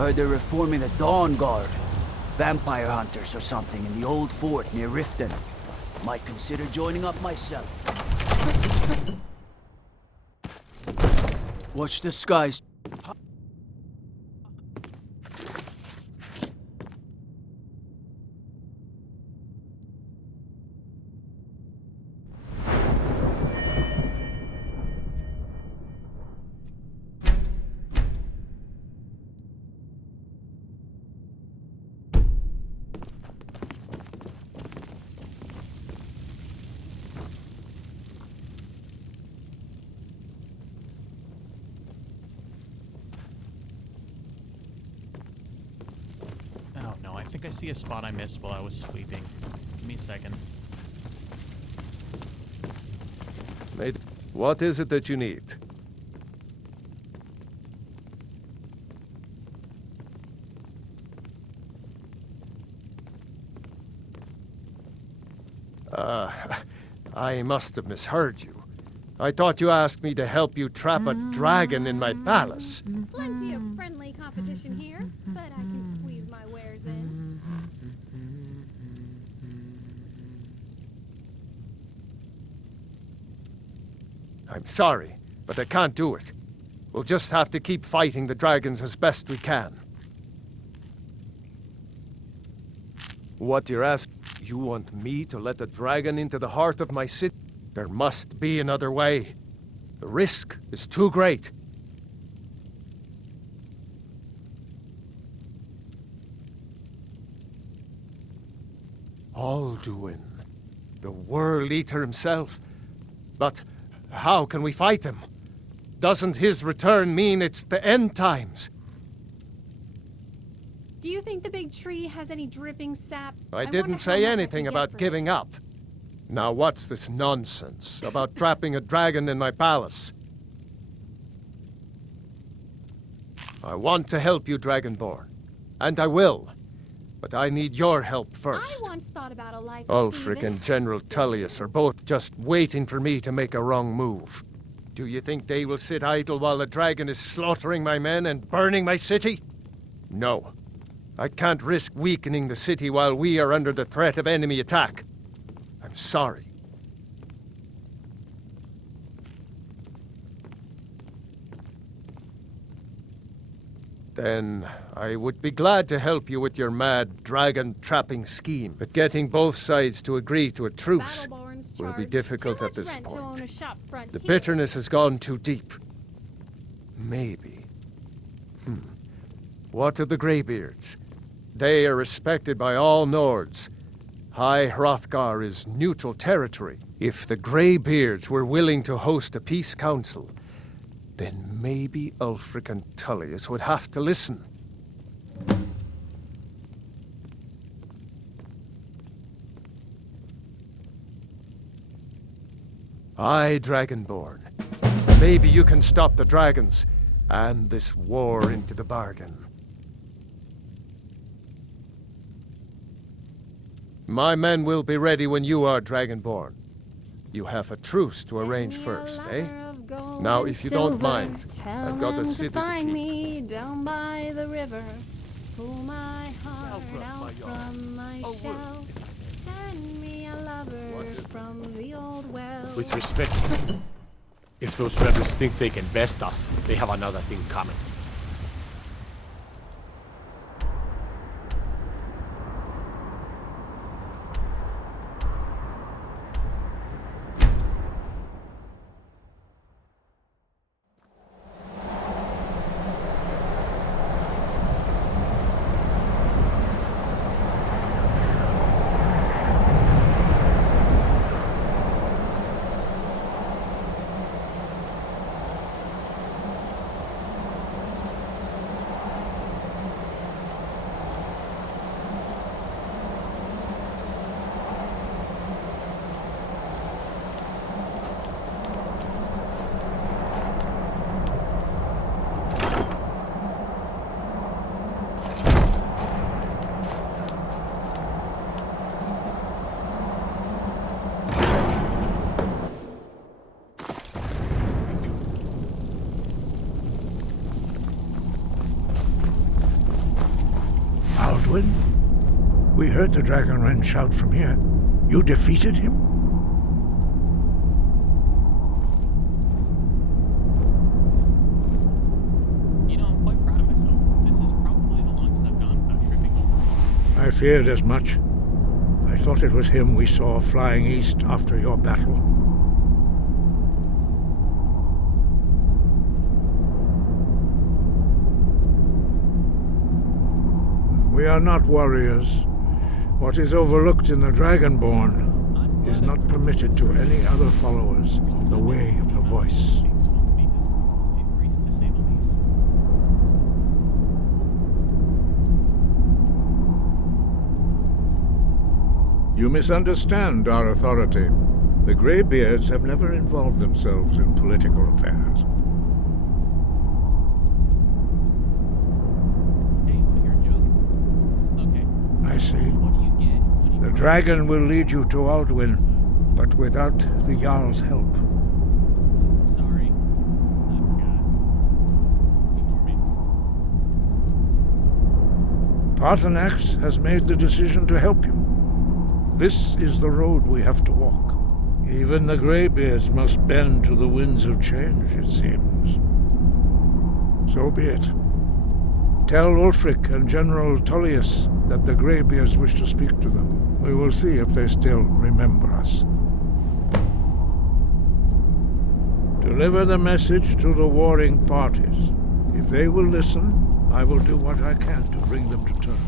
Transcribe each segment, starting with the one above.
Heard they're reforming the Dawn Guard. Vampire hunters or something in the old fort near Riften. Might consider joining up myself. Watch the skies. I think I see a spot I missed while I was sweeping. Give me a second. Mate, what is it that you need? I must have misheard you. I thought you asked me to help you trap a dragon in my palace. Plenty of friendly competition here, but I can squeeze my wares in. I'm sorry, but I can't do it. We'll just have to keep fighting the dragons as best we can. What you're asking? You want me to let a dragon into the heart of my city? There must be another way. The risk is too great. Alduin, the World Eater himself. But how can we fight him? Doesn't his return mean it's the end times? Do you think the big tree has any dripping sap? I didn't say anything about giving up. Now what's this nonsense about trapping a dragon in my palace? I want to help you, Dragonborn. And I will. But I need your help first. I once thought about a life Ulfric and General Tullius are both just waiting for me to make a wrong move. Do you think they will sit idle while the dragon is slaughtering my men and burning my city? No. I can't risk weakening the city while we are under the threat of enemy attack. I'm sorry. Then I would be glad to help you with your mad dragon-trapping scheme. But getting both sides to agree to a truce will be difficult at this point. The bitterness has gone too deep. Maybe. What of the Greybeards? They are respected by all Nords. High Hrothgar is neutral territory. If the Greybeards were willing to host a peace council, then maybe Ulfric and Tullius would have to listen. Aye, Dragonborn. Maybe you can stop the dragons, and this war into the bargain. My men will be ready when you are, Dragonborn. You have a truce to arrange first, eh? Now, if you don't mind, I've got a city to find keep. me down by the river. Pull my heart out from my shell. Send me a lover from the old well. With respect, if those rebels think they can best us, they have another thing coming. heard the Dragonren shout from here. You defeated him? You know, I'm quite proud of myself. This is probably the longest I've gone without tripping over. I feared as much. I thought it was him we saw flying east after your battle. We are not warriors. What is overlooked in the Dragonborn is not permitted to any other followers of the Way of the Voice. Increased to say the least. You misunderstand our authority. The Greybeards have never involved themselves in political affairs. Hey, wanna hear a joke? Okay. I see. What do you get when you The dragon will lead you to Aldwyn, but without the Jarl's help. Sorry. I forgot. Ignore me. Paarthurnax has made the decision to help you. This is the road we have to walk. Even the Greybeards must bend to the winds of change, it seems. So be it. Tell Ulfric and General Tullius that the Greybeards wish to speak to them. We will see if they still remember us. Deliver the message to the warring parties. If they will listen, I will do what I can to bring them to terms.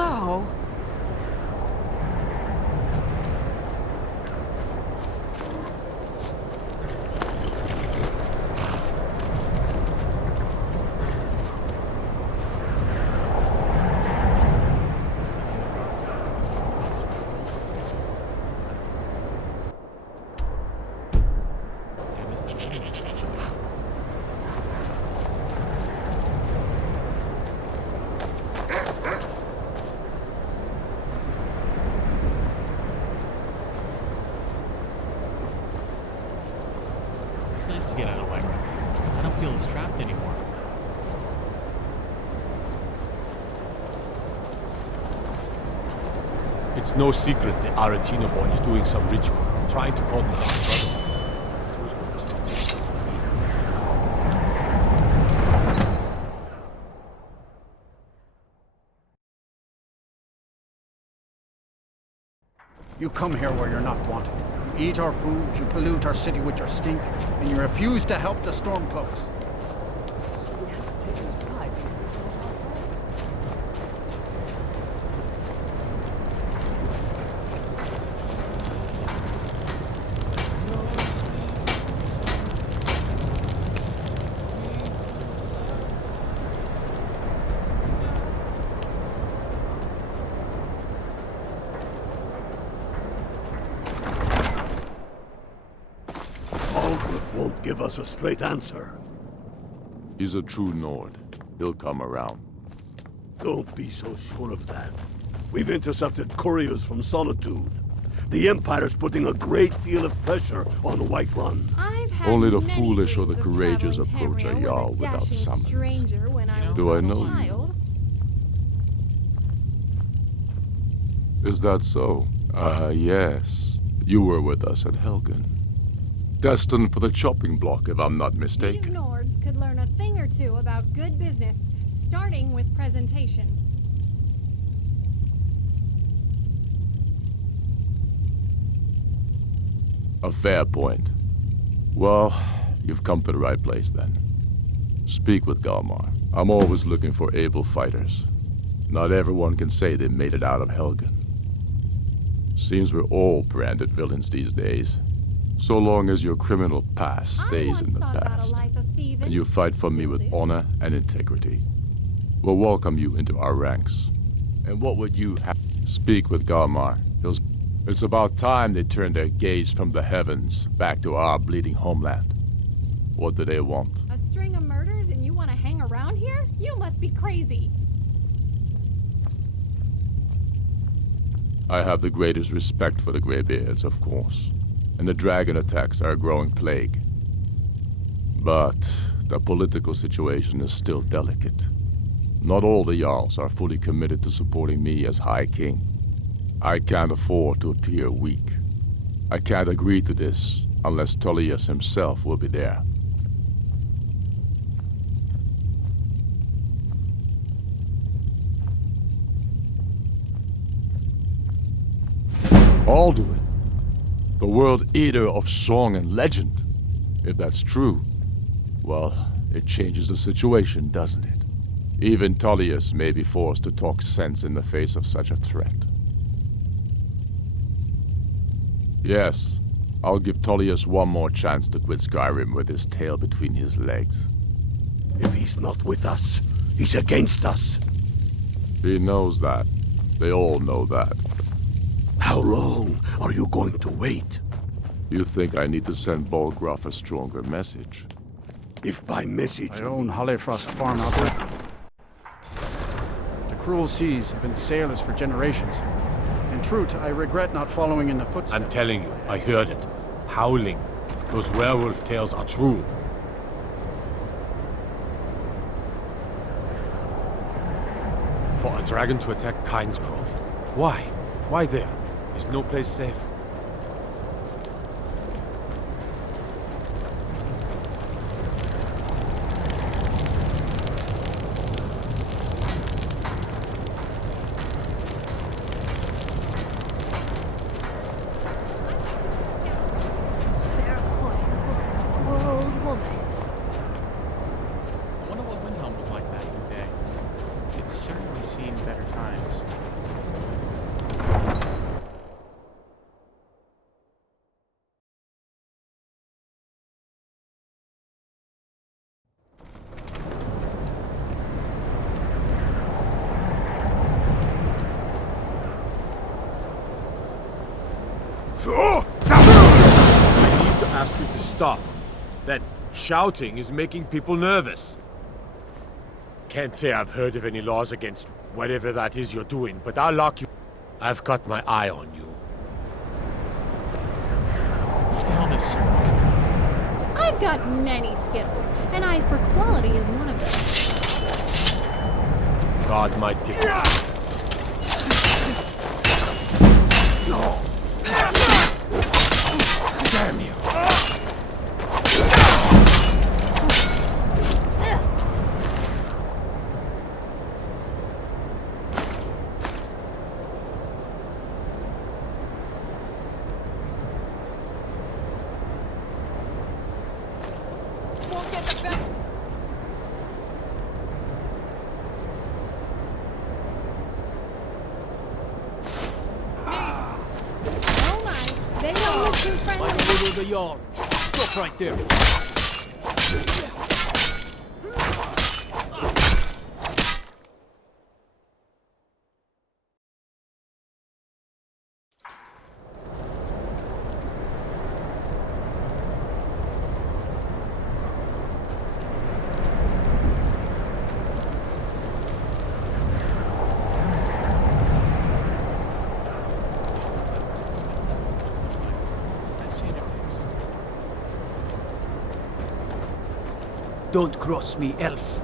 Oh. It's nice to get out of Lyra. I don't feel as trapped anymore. It's no secret the Aretino boy is doing some ritual, trying to call me our brother. Who's going to stop this? You come here where you're not wanted. You eat our food, you pollute our city with your stink, and you refuse to help the Stormcloaks. We have to take a side because it's not our fault. Won't give us a straight answer. He's a true Nord. He'll come around. Don't be so sure of that. We've intercepted couriers from Solitude. The Empire's putting a great deal of pressure on the White Run. I've had Only the many foolish or the days of courageous traveling approach a Tamriel Jarl with a without dashing summons. stranger when I was Do a I know you? child. Is that so? Yes. You were with us at Helgen. Destined for the chopping block, if I'm not These mistaken. Nords could learn a thing or two about good business, starting with presentation. A fair point. Well, you've come to the right place then. Speak with Galmar. I'm always looking for able fighters. Not everyone can say they made it out of Helgen. Seems we're all branded villains these days. So long as your criminal past stays in the past, and you fight for me with honor and integrity, we'll welcome you into our ranks. And what would you have? Speak with Galmar. It's about time they turned their gaze from the heavens back to our bleeding homeland. What do they want? A string of murders and you want to hang around here? You must be crazy. I have the greatest respect for the Greybeards, of course, and the dragon attacks are a growing plague. But the political situation is still delicate. Not all the Jarls are fully committed to supporting me as High King. I can't afford to appear weak. I can't agree to this unless Tullius himself will be there. I'll do it. The World Eater of song and legend. If that's true, well, it changes the situation, doesn't it? Even Tullius may be forced to talk sense in the face of such a threat. Yes, I'll give Tullius one more chance to quit Skyrim with his tail between his legs. If he's not with us, he's against us. He knows that. They all know that. How long are you going to wait? You think I need to send Bolgraf a stronger message? If by message... I own Hollifrost farm outside. The cruel seas have been sailors for generations. In truth, I regret not following in the footsteps. I'm telling you, I heard it. Howling. Those werewolf tales are true. For a dragon to attack Kynesgrove. Why? Why there? Is no place safe? I wonder what Windhelm was like back in the day. It's certainly seen better times. I need to ask you to stop. That shouting is making people nervous. Can't say I've heard of any laws against whatever that is you're doing, but I'll lock you. I've got my eye on you. Look at all this. I've got many skills, and eye for quality is one of them. God might give you. Damn you! Oh my, they don't look too friendly. The yarn. Stop right there. Let's change our pace. Don't cross me, elf.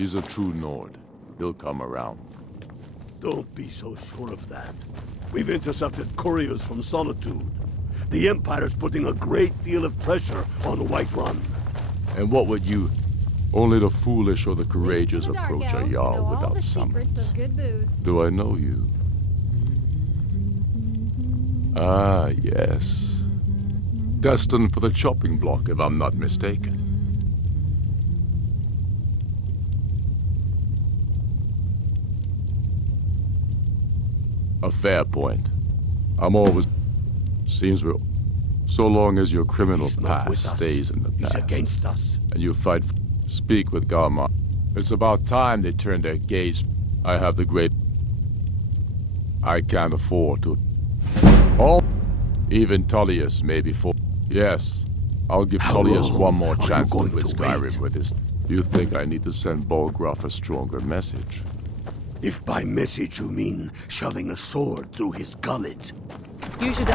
He's a true Nord. He'll come around. Don't be so sure of that. We've intercepted couriers from Solitude. The Empire's putting a great deal of pressure on Whiterun. And what would you... Only the foolish or the courageous The dark approach a elves Jarl know all without the secrets summons. of good booze. Do I know you? Ah, yes. Destined for the chopping block, if I'm not mistaken. A fair point. I'm always... Seems we're... So long as your criminal He's not with past us. stays in the He's past. against us. And you fight... Speak with Galmar. It's about time they turn their gaze... I have the great... I can't afford to... All... Even Tullius may be for... Yes. I'll give How Tullius long one more are you chance to going win to Skyrim wait? with his... You think I need to send Bolgraf a stronger message? If by message you mean shoving a sword through his gullet. You should...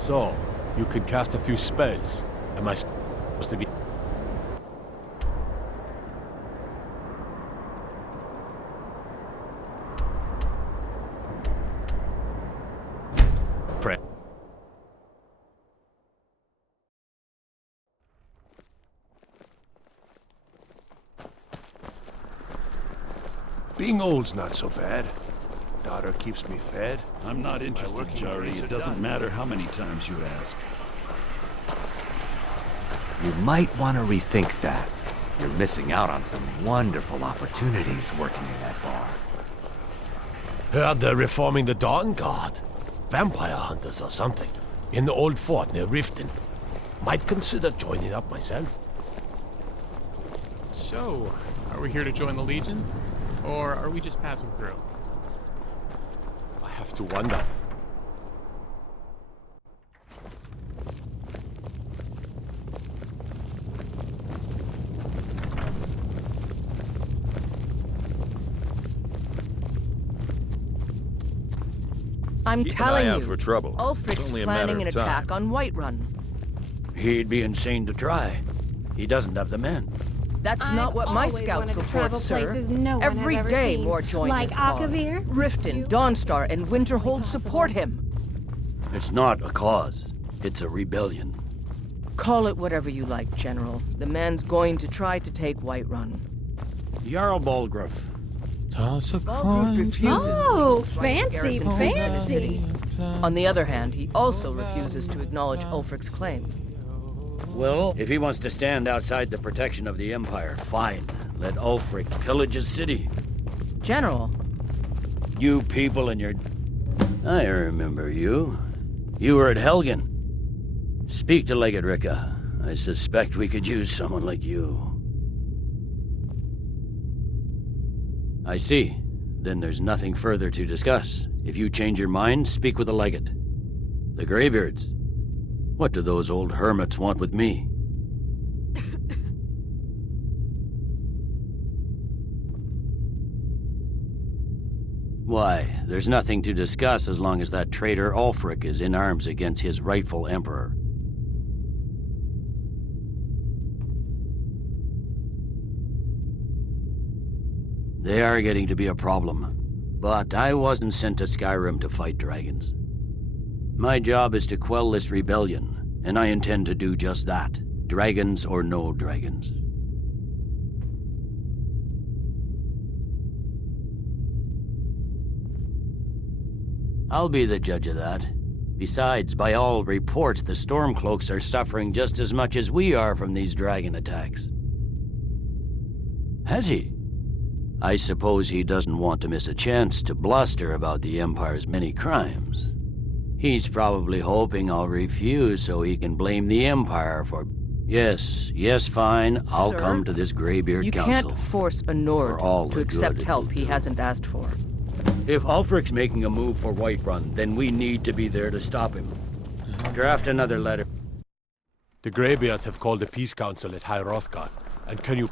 So, you can cast a few spells. Am I supposed to be... Pre- Being old's not so bad. Daughter keeps me fed. I'm not interested, working Jari. days are It doesn't done. matter how many times you ask. You might want to rethink that. You're missing out on some wonderful opportunities working in that bar. Heard they're reforming the Dawn Guard. Vampire hunters or something. In the old fort near Riften. Might consider joining up myself. So, are we here to join the Legion? Or are we just passing through? I have to wonder. I'm Keep an telling eye out you, for trouble. It's Ulfric's only a matter planning an of time. attack on Whiterun. He'd be insane to try. He doesn't have the men. That's I've not what my always scouts wanted to report, travel sir. places no one has Every ever day seen. more join Like his cause. Akavir? Riften, Dawnstar, and Winterhold support him. It's not a cause. It's a rebellion. Call it whatever you like, General. The man's going to try to take Whiterun. Jarl Bolgraf. Toss a Balgruuf refuses Oh, to right to fancy, garrison the city. fancy. On the other hand, he also refuses to acknowledge Ulfric's claim. Well, if he wants to stand outside the protection of the Empire, fine. Let Ulfric pillage his city. General, You people and your... I remember you. You were at Helgen. Speak to Legate Ricka. I suspect we could use someone like you. I see. Then there's nothing further to discuss. If you change your mind, speak with the Legate. The Greybeards. What do those old hermits want with me? Why, there's nothing to discuss as long as that traitor Ulfric is in arms against his rightful emperor. They are getting to be a problem. But I wasn't sent to Skyrim to fight dragons. My job is to quell this rebellion, and I intend to do just that. Dragons or no dragons. I'll be the judge of that. Besides, by all reports, the Stormcloaks are suffering just as much as we are from these dragon attacks. Has he? I suppose he doesn't want to miss a chance to bluster about the Empire's many crimes. He's probably hoping I'll refuse so he can blame the Empire for... Yes, fine. I'll Sir, come to this Greybeard you Council. can't force a For Nord all to the accept good it help will he do. hasn't asked for. If Ulfric's making a move for Whiterun, then we need to be there to stop him. Draft another letter. The Greybeards have called a peace council at High Hrothgar. And can you